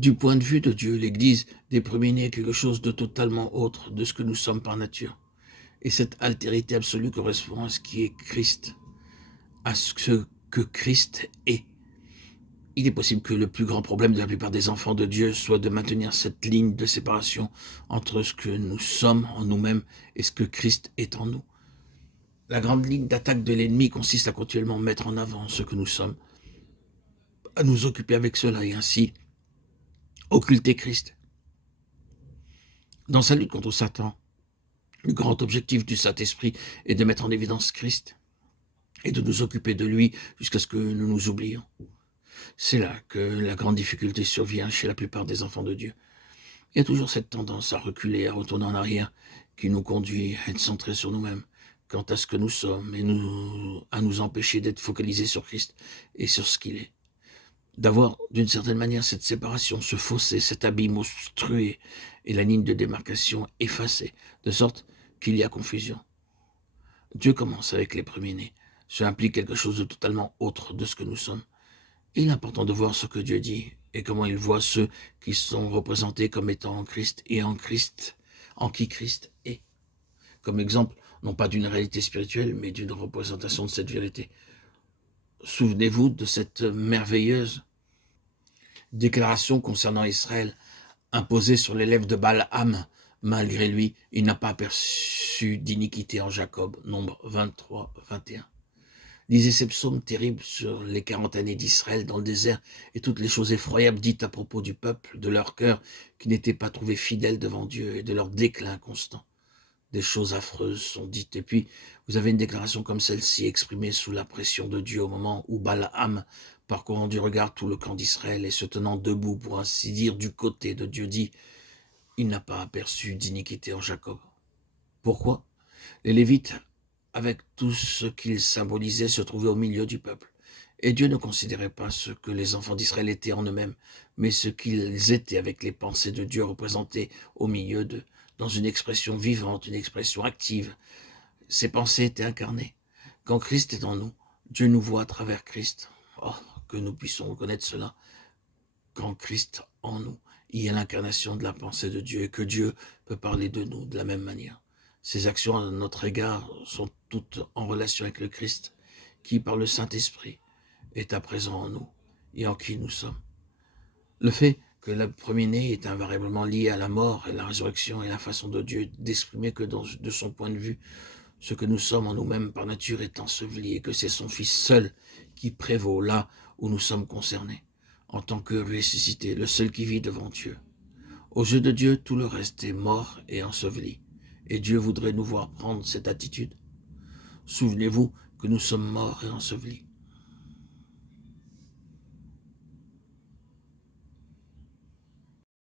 Du point de vue de Dieu, l'Église des premiers-nés est quelque chose de totalement autre de ce que nous sommes par nature. Et cette altérité absolue correspond à ce qui est Christ, à ce que Christ est. Il est possible que le plus grand problème de la plupart des enfants de Dieu soit de maintenir cette ligne de séparation entre ce que nous sommes en nous-mêmes et ce que Christ est en nous. La grande ligne d'attaque de l'ennemi consiste à continuellement mettre en avant ce que nous sommes, à nous occuper avec cela et ainsi occulter Christ. Dans sa lutte contre Satan, le grand objectif du Saint-Esprit est de mettre en évidence Christ et de nous occuper de lui jusqu'à ce que nous nous oublions. C'est là que la grande difficulté survient chez la plupart des enfants de Dieu. Il y a toujours cette tendance à reculer, à retourner en arrière, qui nous conduit à être centrés sur nous-mêmes, quant à ce que nous sommes, et à nous empêcher d'être focalisés sur Christ et sur ce qu'il est. D'avoir, d'une certaine manière, cette séparation, ce fossé, cet abîme obstrué, et la ligne de démarcation effacée, de sorte qu'il y a confusion. Dieu commence avec les premiers-nés. Cela implique quelque chose de totalement autre de ce que nous sommes. Il est important de voir ce que Dieu dit et comment il voit ceux qui sont représentés comme étant en Christ et en Christ, en qui Christ est. Comme exemple, non pas d'une réalité spirituelle, mais d'une représentation de cette vérité. Souvenez-vous de cette merveilleuse déclaration concernant Israël imposée sur les lèvres de Balaam. Malgré lui, il n'a pas aperçu d'iniquité en Jacob. Nombre 23, 21. Lisez ces psaumes terribles sur les 40 années d'Israël dans le désert et toutes les choses effroyables dites à propos du peuple, de leur cœur qui n'était pas trouvé fidèle devant Dieu et de leur déclin constant. Des choses affreuses sont dites. Et puis, vous avez une déclaration comme celle-ci exprimée sous la pression de Dieu au moment où Balaam, parcourant du regard tout le camp d'Israël et se tenant debout pour ainsi dire du côté de Dieu, dit « Il n'a pas aperçu d'iniquité en Jacob ». Pourquoi ? Les Lévites, avec tout ce qu'ils symbolisaient, se trouvaient au milieu du peuple. Et Dieu ne considérait pas ce que les enfants d'Israël étaient en eux-mêmes, mais ce qu'ils étaient avec les pensées de Dieu représentées au milieu d'eux, dans une expression vivante, une expression active. Ces pensées étaient incarnées. Quand Christ est en nous, Dieu nous voit à travers Christ. Oh, que nous puissions reconnaître cela. Quand Christ en nous, il y a l'incarnation de la pensée de Dieu et que Dieu peut parler de nous de la même manière. Ces actions à notre égard sont toutes en relation avec le Christ, qui, par le Saint-Esprit, est à présent en nous et en qui nous sommes. Le fait que le premier-né est invariablement lié à la mort et la résurrection et la façon de Dieu d'exprimer que de son point de vue, ce que nous sommes en nous-mêmes par nature est enseveli et que c'est son Fils seul qui prévaut là où nous sommes concernés, en tant que ressuscité, le seul qui vit devant Dieu. Aux yeux de Dieu, tout le reste est mort et enseveli. Et Dieu voudrait nous voir prendre cette attitude. Souvenez-vous que nous sommes morts et ensevelis.